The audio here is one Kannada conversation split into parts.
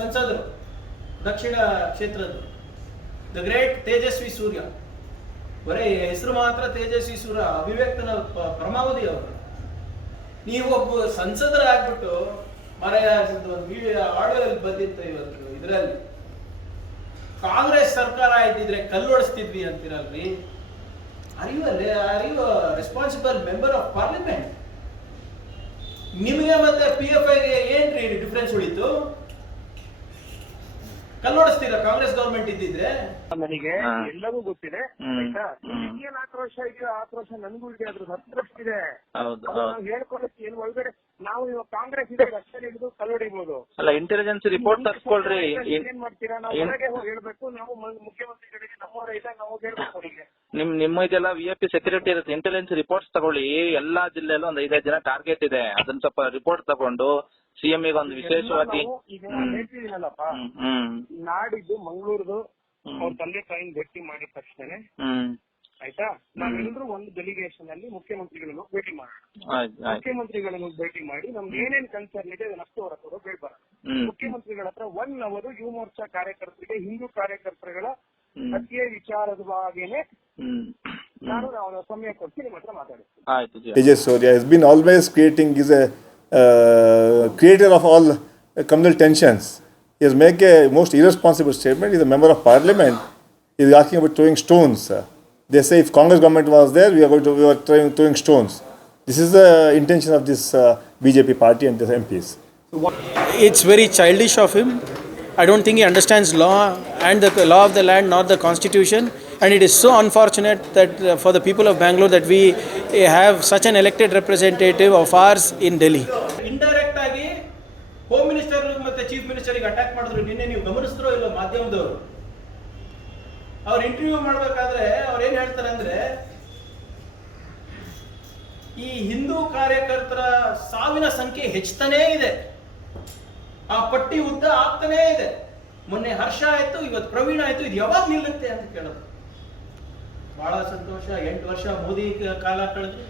ಸಂಸದರು ದಕ್ಷಿಣ ಕ್ಷೇತ್ರದ್ದು, ದ ಗ್ರೇಟ್ ತೇಜಸ್ವಿ ಸೂರ್ಯ. ಬರೀ ಹೆಸರು ಮಾತ್ರ ತೇಜಸ್ವಿ ಸೂರ್ಯ, ಅಭಿವ್ಯಕ್ತನ ಪರಮಾವಧಿ ಅವರು. ನೀವೊಬ್ಬ ಸಂಸದರಾಗ್ಬಿಟ್ಟು ಆಡಿಯೋ ಬಂದಿತ್ತು ಇವತ್ತು ಇದರಲ್ಲಿ, ಕಾಂಗ್ರೆಸ್ ಸರ್ಕಾರ ಇದ್ದಿದ್ರೆ ಕಲ್ಲೊಡಿಸ್ತಿದ್ವಿ ಅಂತೀರಲ್ರಿ. Are you responsible member of parliament? ನಿಮಗೆ ಮತ್ತೆ PFIಗೆ ಏನ್ರಿ ಡಿಫ್ರೆನ್ಸ್ ಉಳಿತು? ಕಲ್ಲೊಡಿಸ್ತೀರಾ ಕಾಂಗ್ರೆಸ್ ಗವರ್ಮೆಂಟ್ ಇದ್ದಿದ್ರೆ? ನನಗೆ ಎಲ್ಲವೂ ಗೊತ್ತಿದೆ ಆಯ್ತಾ. ಏನ್ ಆಕ್ರೋಶ ಇದೆಯೋ ಆಕ್ರೋಶ ನನಗೂ ಇದೆ, ಅದ್ರ ಹತ್ರಷ್ಟಿದೆ. ನಾವು ಹೇಳ್ಕೊಳಕ್ಕೆ ಏನ್ ಒಳಗಡೆ ನಾವು ಇವಾಗ ಕಾಂಗ್ರೆಸ್ ಇದೆ ರಸ್ತೆ ಹಿಡಿದು ಕಲ್ಲೊಡಿಬಹುದು. ಅಲ್ಲ, ಇಂಟೆಲಿಜೆನ್ಸ್ ರಿಪೋರ್ಟ್ ತರ್ಸ್ಕೊಳ್ರಿ. ಏನ್ ಮಾಡ್ತೀರಾ? ನಾವು ಹೊರಗೆ ಹೋಗಿ ಹೇಳ್ಬೇಕು. ನಾವು ಮುಖ್ಯಮಂತ್ರಿಗಳಿಗೆ ನಮ್ಮವರ ಇದ್ದಾಗ ನಾವು ಹೇಳ್ಬೇಕು ಅವರಿಗೆ. ನಿಮ್ಮ ಇದೆಲ್ಲ VIP ಸೆಕ್ಯೂರಿಟಿ ಇರುತ್ತೆ. ಇಂಟೆಲಿಜೆನ್ಸ್ ರಿಪೋರ್ಟ್ಸ್ ತಗೊಳ್ಳಿ. ಎಲ್ಲಾ ಜಿಲ್ಲೆಯಲ್ಲೂ ಒಂದು 5 ಜನ ಟಾರ್ಗೆಟ್ ಇದೆ. ಅದನ್ನ ಸ್ವಲ್ಪ ರಿಪೋರ್ಟ್ ತಗೊಂಡು CM ಗೆ ಒಂದು ವಿಶೇಷವಾಗಿ ಹೇಳ್ತಿದ್ದೀನಲ್ಲಪ್ಪ, ನಾಡಿದ್ದು ಮಂಗಳೂರ್ದು ಅವ್ರ ತಂದೆ ತಾಯಿನ ಭೇಟಿ ಮಾಡಿದ ತಕ್ಷಣ ಆಯ್ತಾ, ನಾವೆಲ್ಲರೂ ಒಂದು ಡೆಲಿಗೇಷನ್ ಅಲ್ಲಿ ಮುಖ್ಯಮಂತ್ರಿಗಳನ್ನು ಭೇಟಿ ಮಾಡೋಣ. ಮುಖ್ಯಮಂತ್ರಿಗಳನ್ನು ಭೇಟಿ ಮಾಡಿ ನಮ್ಗೆ ಏನೇನ್ ಕನ್ಸರ್ನ್ ಇದೆ ಅದನ್ನ ಅಷ್ಟು ಹೊರತುರು ಬೇಡ. ಮುಖ್ಯಮಂತ್ರಿಗಳ ಹತ್ರ 1 hour ಯುವ ಮೋರ್ಚಾ ಕಾರ್ಯಕರ್ತರಿಗೆ, ಹಿಂದೂ ಕಾರ್ಯಕರ್ತರುಗಳ ಹತ್ಯೆ ವಿಚಾರದ ಬಗ್ಗೆನೆ ನಾನು ಸಮಯ ಕೊಡ್ತೀನಿ, ನಿಮ್ಮ ಹತ್ರ ಮಾತಾಡ್ತೀನಿ. Tejasvi has been always creating, is a creator of all communal tensions. He has made a most irresponsible statement. He is a member of parliament. He is asking about throwing stones. They say if Congress government was there, we were throwing stones. This is the intention of this BJP party and the MPs. It's very childish of him. I don't think he understands law and the law of the land, nor the constitution. And it is so unfortunate that for the people of Bangalore that we have such an elected representative of ours in Delhi. Indirect ಆಗಿ ಹೋಮ್ ಮಿನಿಸ್ಟರ್ ಮತ್ತೆ ಚೀಫ್ ಮಿನಿಸ್ಟರ್ಗೆ ಅಟ್ಯಾಕ್ ಮಾಡಿದ್ರು. ನಿನ್ನೆ ನೀವು ಗಮನಿಸಿದ್ರೋ ಇಲ್ಲ ಮಾಧ್ಯಮದವರು? ಅವ್ರು ಇಂಟರ್ವ್ಯೂ ಮಾಡ್ಬೇಕಾದ್ರೆ ಅವ್ರು ಏನ್ ಹೇಳ್ತಾರೆ ಅಂದ್ರೆ, ಈ ಹಿಂದೂ ಕಾರ್ಯಕರ್ತರ ಸಾವಿನ ಸಂಖ್ಯೆ ಹೆಚ್ಚುತ್ತಾನೇ ಇದೆ, ಆ ಪಟ್ಟಿ ಉದ್ದ ಆಗ್ತಾನೇ ಇದೆ. ಮೊನ್ನೆ ಹರ್ಷ ಆಯ್ತು, ಇವತ್ತು ಪ್ರವೀಣ್ ಆಯ್ತು, ಇದು ಯಾವಾಗ ನಿಲ್ಲುತ್ತೆ ಅಂತ ಕೇಳೋದು. ಬಹಳ ಸಂತೋಷ. 8 ವರ್ಷ ಮೋದಿ ಕಾಲ ಕಳೆದ್ರು,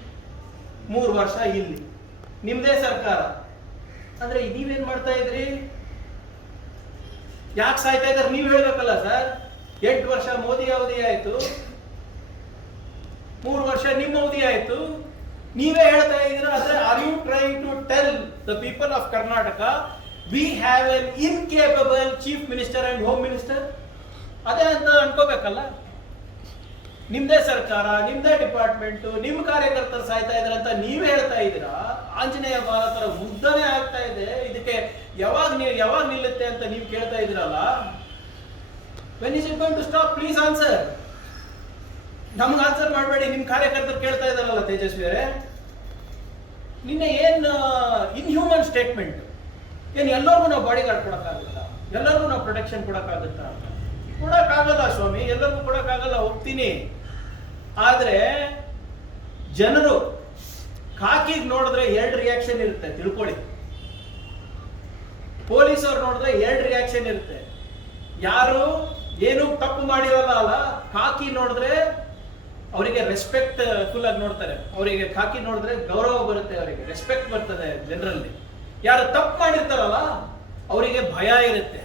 3 ವರ್ಷ ಇಲ್ಲಿ ನಿಮ್ದೇ ಸರ್ಕಾರ. ಅಂದ್ರೆ ನೀವೇನ್ ಮಾಡ್ತಾ ಇದ್ರಿ? ಯಾಕೆ ಸಾಯ್ತಾ ಇದ್ದಾರೆ ನೀವ್ ಹೇಳ್ಬೇಕಲ್ಲ ಸರ್. 8 ವರ್ಷ ಮೋದಿ ಅವಧಿ ಆಯ್ತು, 3 ವರ್ಷ ನಿಮ್ಮ ಅವಧಿ ಆಯ್ತು, ನೀವೇ ಹೇಳ್ತಾ ಇದ್ದೀರಾ. ಆದ್ರೆ are you trying to tell the people of Karnataka we have an incapable chief minister and home minister? ಅದೇ ಅಂತ ಅನ್ಕೋಬೇಕಲ್ಲ. ನಿಮ್ದೇ ಸರ್ಕಾರ, ನಿಮ್ದೇ ಡಿಪಾರ್ಟ್ಮೆಂಟ್, ನಿಮ್ ಕಾರ್ಯಕರ್ತರು ಸಾಯ್ತಾ ಇದ್ರ ಅಂತ ನೀವೇ ಹೇಳ್ತಾ ಇದ್ದೀರಾ. ಆಂಜನೇಯ ಭಾರತರ ಮುಗ್ಧನೇ ಆಗ್ತಾ ಇದೆ. ಇದಕ್ಕೆ ಯಾವಾಗ ನಿಲ್ಲುತ್ತೆ ಅಂತ ನೀವು ಕೇಳ್ತಾ ಇದ್ದೀರಲ್ಲ. When is it going to stop? Please answer. ನಮ್ಗೆ ಆನ್ಸರ್ ಮಾಡಬೇಡಿ. ನಿಮ್ ಕಾರ್ಯಕರ್ತರು ಕೇಳ್ತಾ ಇದಾರಲ್ಲ ತೇಜಸ್ವಿ ಅವರೇ. ನಿನ್ನೆ ಏನ್ ಇನ್ಹ್ಯೂಮನ್ ಸ್ಟೇಟ್ಮೆಂಟ್. ಏನ್ ಎಲ್ಲರಿಗೂ ನಾವು ಬಾಡಿ ಗಾರ್ಡ್ ಕೊಡಕ್ಕಾಗುತ್ತಾ? ಎಲ್ಲರಿಗೂ ನಾವು ಪ್ರೊಟೆಕ್ಷನ್ ಕೊಡಕ್ಕಾಗುತ್ತಾ? ಕೊಡಕ್ಕಾಗಲ್ಲ ಸ್ವಾಮಿ, ಎಲ್ಲರಿಗೂ ಕೊಡಕ್ಕಾಗಲ್ಲ, ಒಪ್ತೀನಿ. ಆದ್ರೆ ಜನರು ಖಾಕಿಗೆ ನೋಡಿದ್ರೆ 2 ರಿಯಾಕ್ಷನ್ ಇರುತ್ತೆ, ತಿಳ್ಕೊಳ್ಳಿ. ಪೊಲೀಸ್ ಅವ್ರು ನೋಡಿದ್ರೆ 2 ರಿಯಾಕ್ಷನ್ ಇರುತ್ತೆ. ಯಾರು ಏನು ತಪ್ಪು ಮಾಡಿರಲ್ಲ ಅಲ್ಲ, ಖಾಕಿ ನೋಡಿದ್ರೆ ಅವರಿಗೆ ರೆಸ್ಪೆಕ್ಟ್ ಫುಲ್ ಆಗಿ ನೋಡ್ತಾರೆ. ಅವರಿಗೆ ಖಾಕಿ ನೋಡಿದ್ರೆ ಗೌರವ ಬರುತ್ತೆ, ಅವರಿಗೆ ರೆಸ್ಪೆಕ್ಟ್ ಬರ್ತದೆ ಜನರಲ್ಲಿ. ಯಾರು ತಪ್ಪು ಮಾಡಿರ್ತಾರಲ್ಲ ಅವರಿಗೆ ಭಯ ಇರುತ್ತೆ.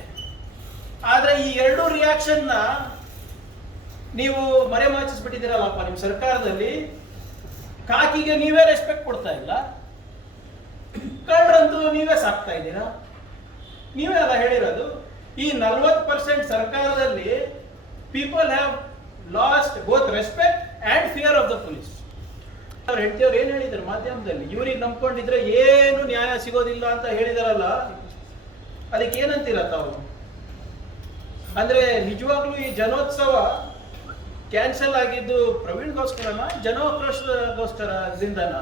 ಆದ್ರೆ ಈ 2 ರಿಯಾಕ್ಷನ್ ನೀವು ಮರೆಮಾಚಿಸ್ಬಿಟ್ಟಿದ್ದೀರಲ್ಲಪ್ಪ ನಿಮ್ಮ ಸರ್ಕಾರದಲ್ಲಿ. ಖಾಕಿಗೆ ನೀವೇ ರೆಸ್ಪೆಕ್ಟ್ ಕೊಡ್ತಾ ಇಲ್ಲ, ಕಳ್ಳರಂತೂ ನೀವೇ ಸಾಕ್ತಾ ಇದ್ದೀರಾ. ನೀವೇ ಅಲ್ಲ ಹೇಳಿರೋದು. ಈ 40% ಸರ್ಕಾರದಲ್ಲಿ people have lost both respect and fear of the police. ಅವ್ರು ಹೇಳ್ತೀವ್ರು ಏನ್ ಹೇಳಿದ್ರು ಮಾಧ್ಯಮದಲ್ಲಿ, ಇವ್ರಿಗೆ ನಂಬ್ಕೊಂಡಿದ್ರೆ ಏನು ನ್ಯಾಯ ಸಿಗೋದಿಲ್ಲ ಅಂತ ಹೇಳಿದಾರಲ್ಲ. ಅದಕ್ಕೆ ಏನಂತೀರ ತಾವು? ಅಂದ್ರೆ ನಿಜವಾಗ್ಲೂ ಈ ಜನೋತ್ಸವ ಕ್ಯಾನ್ಸಲ್ ಆಗಿದ್ದು ಪ್ರವೀಣ್ಗೋಸ್ಕರನ, ಜನೋಕ್ರೋಶಗೋಸ್ಕರದಿಂದನ?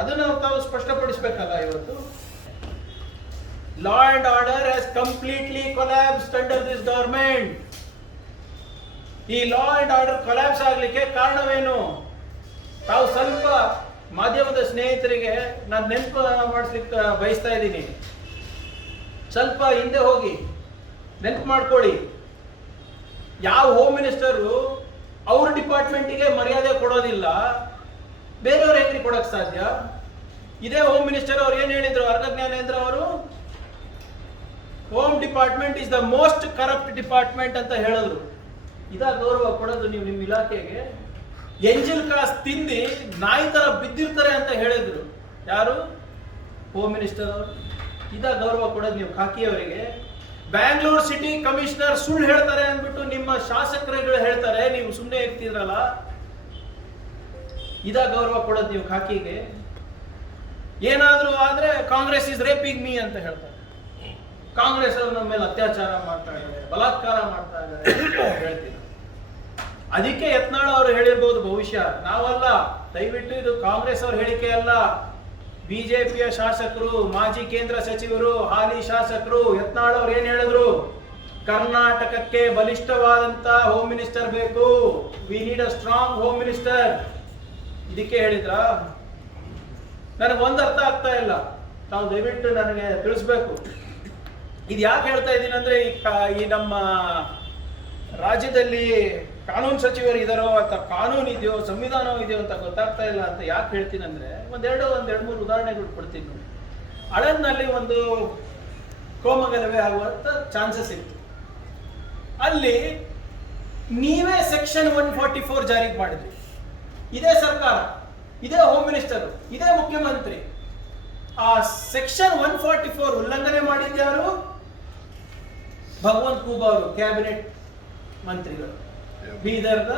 ಅದನ್ನ ತಾವು ಸ್ಪಷ್ಟಪಡಿಸಬೇಕಲ್ಲ ಇವತ್ತು. Law and order has completely collapsed under this government. ಈ ಲಾ ಅಂಡ್ ಆರ್ಡರ್ ಕೊಲ್ಯಾಪ್ಸ್ ಆಗ್ಲಿಕ್ಕೆ ಕಾರಣವೇನು? ತಾವು ಸ್ವಲ್ಪ ಮಾಧ್ಯಮದ ಸ್ನೇಹಿತರಿಗೆ ನಾನು ನೆನಪು ಮಾಡಿಸ್ಲಿಕ್ಕೆ ಬಯಸ್ತಾ ಇದ್ದೀನಿ. ಸ್ವಲ್ಪ ಹಿಂದೆ ಹೋಗಿ ನೆನಪು ಮಾಡ್ಕೊಳ್ಳಿ. ಯಾವ ಹೋಮ್ ಮಿನಿಸ್ಟರು ಅವ್ರ ಡಿಪಾರ್ಟ್ಮೆಂಟಿಗೆ ಮರ್ಯಾದೆ ಕೊಡೋದಿಲ್ಲ, ಬೇರೆಯವ್ರು ಹೆಂಗ್ರಿ ಕೊಡಕ್ ಸಾಧ್ಯ? ಇದೇ ಹೋಮ್ ಮಿನಿಸ್ಟರ್ ಅವ್ರು ಏನ್ ಹೇಳಿದ್ರು, ಅರ್ಗ ಜ್ಞಾನೇಂದ್ರ ಅವರು home department is the most corrupt department ಅಂತ ಹೇಳಿದ್ರು. ಇದಾ ಗೌರವ ಕೊಡೋದು ನೀವು ನಿಮ್ಮ ಇಲಾಖೆಗೆ? ಎಂಜಿಲ್ ಕಾಸ್ ತಿಂದಿ ನಾಯಿ ತರ ಬಿದ್ದಿರ್ತಾರೆ ಅಂತ ಹೇಳಿದ್ರು ಯಾರು? ಹೋಮ್ ಮಿನಿಸ್ಟರ್ ಅವರು. ಇದಾ ಗೌರವ ಕೊಡೋದು ನೀವು ಖಾಕಿಯವರಿಗೆ? ಬ್ಯಾಂಗ್ಳೂರ್ ಸಿಟಿ ಕಮಿಷನರ್ ಸುಳ್ಳು ಹೇಳ್ತಾರೆ ಅಂದ್ಬಿಟ್ಟು ನಿಮ್ಮ ಶಾಸಕರುಗಳು ಹೇಳ್ತಾರೆ, ನೀವು ಸುಮ್ಮನೆ ಇರ್ತೀರಲ್ಲ. ಇದಾ ಗೌರವ ಕೊಡೋದು ನೀವು ಖಾಕಿಗೆ? ಏನಾದ್ರೂ ಆದ್ರೆ ಕಾಂಗ್ರೆಸ್ ಇಸ್ ರೇಪಿಂಗ್ ಮೀ ಅಂತ ಹೇಳ್ತಾರೆ. ಕಾಂಗ್ರೆಸ್ ಅವರು ನಮ್ಮ ಮೇಲೆ ಅತ್ಯಾಚಾರ ಮಾಡ್ತಾ ಇದ್ದಾರೆ, ಬಲಾತ್ಕಾರ ಮಾಡ್ತಾ ಇದ್ದಾರೆ ಹೇಳ್ತೀವಿ. ಅದಕ್ಕೆ ಯತ್ನಾಳ್ ಅವರು ಹೇಳಿರ್ಬೋದು ಬಹುಶಃ, ನಾವಲ್ಲ. ದಯವಿಟ್ಟು ಇದು ಕಾಂಗ್ರೆಸ್ ಅವ್ರ ಹೇಳಿಕೆ ಅಲ್ಲ. ಬಿಜೆಪಿಯ ಶಾಸಕರು, ಮಾಜಿ ಕೇಂದ್ರ ಸಚಿವರು, ಹಾಲಿ ಶಾಸಕರು ಯತ್ನಾಳ್ ಅವ್ರು ಏನ್ ಹೇಳಿದ್ರು? ಕರ್ನಾಟಕಕ್ಕೆ ಬಲಿಷ್ಠವಾದಂತ ಹೋಮ್ ಮಿನಿಸ್ಟರ್ ಬೇಕು, we need a strong home minister. ಇದಕ್ಕೆ ಹೇಳಿದ್ರ? ನನಗೆ ಒಂದು ಅರ್ಥ ಆಗ್ತಾ ಇಲ್ಲ, ತಾವು ದಯವಿಟ್ಟು ನನಗೆ ತಿಳಿಸ್ಬೇಕು. ಇದು ಯಾಕೆ ಹೇಳ್ತಾ ಇದ್ದೀನಿ ಅಂದ್ರೆ, ಈ ನಮ್ಮ ರಾಜ್ಯದಲ್ಲಿ ಕಾನೂನು ಸಚಿವರು ಇದಾರೋ ಅಥವಾ ಕಾನೂನು ಇದೆಯೋ ಸಂವಿಧಾನವೂ ಇದೆಯೋ ಅಂತ ಗೊತ್ತಾಗ್ತಾ ಇಲ್ಲ ಅಂತ ಯಾಕೆ ಹೇಳ್ತೀನಿ ಅಂದ್ರೆ, ಒಂದೆರಡು ಮೂರು ಉದಾಹರಣೆಗಳು ಕೊಡ್ತೀನಿ ನೋಡಿ. ಹಳನ್ನಲ್ಲಿ ಒಂದು ಕೋಮಗಲಭೆ ಆಗುವಂತ ಚಾನ್ಸಸ್ ಇತ್ತು. ಅಲ್ಲಿ ನೀವೇ ಸೆಕ್ಷನ್ 144 ಜಾರಿಗೆ ಮಾಡಿದ್ರಿ. ಇದೇ ಸರ್ಕಾರ, ಇದೇ ಹೋಮ್ ಮಿನಿಸ್ಟರ್, ಇದೇ ಮುಖ್ಯಮಂತ್ರಿ. ಆ ಸೆಕ್ಷನ್ 144 ಉಲ್ಲಂಘನೆ ಮಾಡಿದ್ಯಾರು? ಭಗವಂತ್ ಖೂಬಾ ಅವರು, ಕ್ಯಾಬಿನೆಟ್ ಮಂತ್ರಿಗಳು, ಬೀದರ್ದ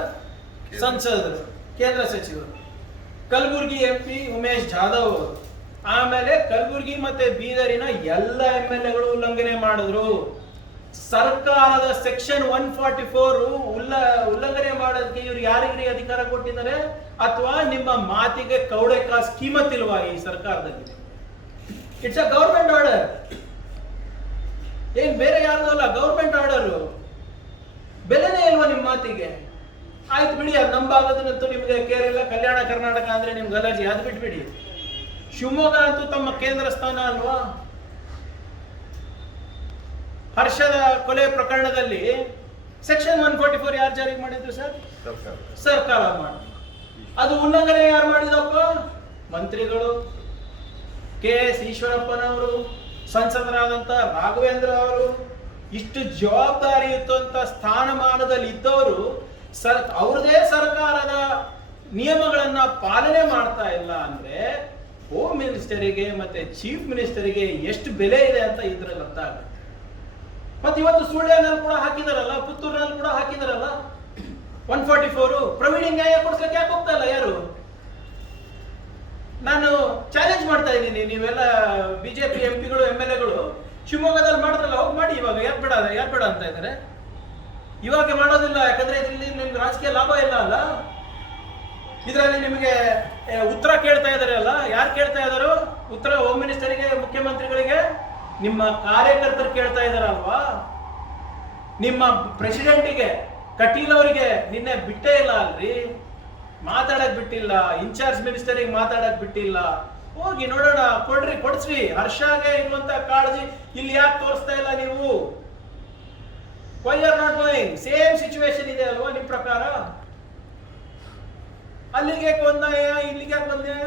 ಸಂಸದರು, ಕೇಂದ್ರ ಸಚಿವರು, ಕಲಬುರ್ಗಿ MP ಉಮೇಶ್ ಜಾಧವ್ ಅವರು, ಆಮೇಲೆ ಕಲಬುರ್ಗಿ ಮತ್ತೆ ಬೀದರಿನ ಎಲ್ಲ MLAಗಳು ಉಲ್ಲಂಘನೆ ಮಾಡಿದ್ರು. ಸರ್ಕಾರದ ಸೆಕ್ಷನ್ 144 ಉಲ್ಲಂಘನೆ ಮಾಡೋದಕ್ಕೆ ಇವ್ರು ಯಾರಿಗ್ರಿ ಅಧಿಕಾರ ಕೊಟ್ಟಿದ್ದಾರೆ? ಅಥವಾ ನಿಮ್ಮ ಮಾತಿಗೆ ಕೌಡೆ ಕಾಸ್ ಕೀಮತ್ ಇಲ್ವಾ ಈ ಸರ್ಕಾರದಲ್ಲಿ? ಇಟ್ಸ್ ಅ ಗವರ್ಮೆಂಟ್ ಆರ್ಡರ್, ಏನ್ ಬೇರೆ ಯಾರ್ದು ಅಲ್ಲ, ಗವರ್ಮೆಂಟ್ ಆರ್ಡರ್. ಬೆಲೆನೇ ಇಲ್ವಾ ನಿಮ್ಮ ಮಾತಿಗೆ? ಆಯ್ತು ಬಿಡಿ, ಅದು ನಮ್ಮ ಭಾಗದಂತೂ ನಿಮ್ಗೆ ಕೇರ್ ಇಲ್ಲ. ಕಲ್ಯಾಣ ಕರ್ನಾಟಕ ಅಂದ್ರೆ ನಿಮ್ಗೆ ಅಲರ್ಜಿ, ಅದು ಬಿಟ್ಬಿಡಿ. ಶಿವಮೊಗ್ಗ ಅಂತೂ ತಮ್ಮ ಕೇಂದ್ರ ಸ್ಥಾನ ಅಲ್ವಾ? ಹರ್ಷದ ಕೊಲೆ ಪ್ರಕರಣದಲ್ಲಿ ಸೆಕ್ಷನ್ 144 ಯಾರು ಜಾರಿಗೆ ಮಾಡಿದ್ರು ಸರ್? ಸರ್ಕಾರ ಮಾಡಿ. ಅದು ಉಲ್ಲಂಘನೆ ಯಾರು ಮಾಡಿದಪ್ಪ? ಮಂತ್ರಿಗಳು, KS ಈಶ್ವರಪ್ಪನವರು, ಸಂಸದರಾದಂತ ರಾಘವೇಂದ್ರ ಅವರು. ಇಷ್ಟು ಜವಾಬ್ದಾರಿಯುತ ಸ್ಥಾನಮಾನದಲ್ಲಿ ಇದ್ದವರು ಅವ್ರದೇ ಸರ್ಕಾರದ ನಿಯಮಗಳನ್ನ ಪಾಲನೆ ಮಾಡ್ತಾ ಇಲ್ಲ ಅಂದ್ರೆ ಹೋಮ್ ಮಿನಿಸ್ಟರಿಗೆ ಮತ್ತೆ ಚೀಫ್ ಮಿನಿಸ್ಟರಿಗೆ ಎಷ್ಟು ಬೆಲೆ ಇದೆ ಅಂತ ಇದ್ರಲ್ಲಿ ಅರ್ಥ ಆಗುತ್ತೆ. ಮತ್ತೆ ಇವತ್ತು ಸುಳ್ಯನಲ್ಲಿ ಕೂಡ ಹಾಕಿದಾರಲ್ಲ, ಪುತ್ತೂರಿನಲ್ಲಿ ಕೂಡ ಹಾಕಿದಾರಲ್ಲ 144. ಪ್ರವೀಣ್ ನ್ಯಾಯ ಕೊಡ್ಸಕ್ಕೆ ಯಾಕೆ ಹೋಗ್ತಾ ಇಲ್ಲ ಯಾರು? ನಾನು ಚಾಲೆಂಜ್ ಮಾಡ್ತಾ ಇದ್ದೀನಿ, ನೀವೆಲ್ಲ ಬಿಜೆಪಿ MPಗಳು MLAಗಳು ಶಿವಮೊಗ್ಗದಲ್ಲಿ ಮಾಡಿದ್ರಲ್ಲ, ಹೋಗಿ ಮಾಡಿ. ಇವಾಗ ಯಾಕೆ ಬೇಡ ಅಂತ ಇದ್ದಾರೆ? ಇವಾಗ ಮಾಡೋದಿಲ್ಲ, ಯಾಕಂದ್ರೆ ಇದರಲ್ಲಿ ನಿಮ್ಗೆ ರಾಜಕೀಯ ಲಾಭ ಇಲ್ಲ ಅಲ್ಲ. ಇದರಲ್ಲಿ ನಿಮಗೆ ಉತ್ತರ ಕೇಳ್ತಾ ಇದಾರೆ ಅಲ್ಲ, ಯಾರು ಕೇಳ್ತಾ ಇದಾರೋ ಉತ್ತರ? ಹೋಮ್ ಮಿನಿಸ್ಟರಿಗೆ, ಮುಖ್ಯಮಂತ್ರಿಗಳಿಗೆ, ನಿಮ್ಮ ಕಾರ್ಯಕರ್ತರು ಕೇಳ್ತಾ ಇದಾರಲ್ವಾ? ನಿಮ್ಮ ಪ್ರೆಸಿಡೆಂಟಿಗೆ, ಕಟೀಲ್ ಅವರಿಗೆ ನಿನ್ನೆ ಬಿಟ್ಟೇ ಇಲ್ಲ ಅಲ್ರಿ, ಮಾತಾಡಕ್ ಬಿಟ್ಟಿಲ್ಲ. ಇನ್ಚಾರ್ಜ್ ಮಿನಿಸ್ಟರಿಗೆ ಮಾತಾಡಕ್ ಬಿಟ್ಟಿಲ್ಲ. ಹೋಗಿ ನೋಡೋಣ, ಕೊಡ್ಸ್ರಿ. ಹರ್ಷಾಗೆ ಇರುವಂತ ಕಾಳಜಿ ಇಲ್ಲಿ ಯಾಕೆ ತೋರಿಸ್ತಾ ಇಲ್ಲ ನೀವು? Why are not going? Same situation ಇದೆ ಅಲ್ವಾ ನಿಮ್ ಪ್ರಕಾರ? ಅಲ್ಲಿಗೆ ಒಂದಾಯ, ಇಲ್ಲಿಗೆ ಒಂದಾಯ?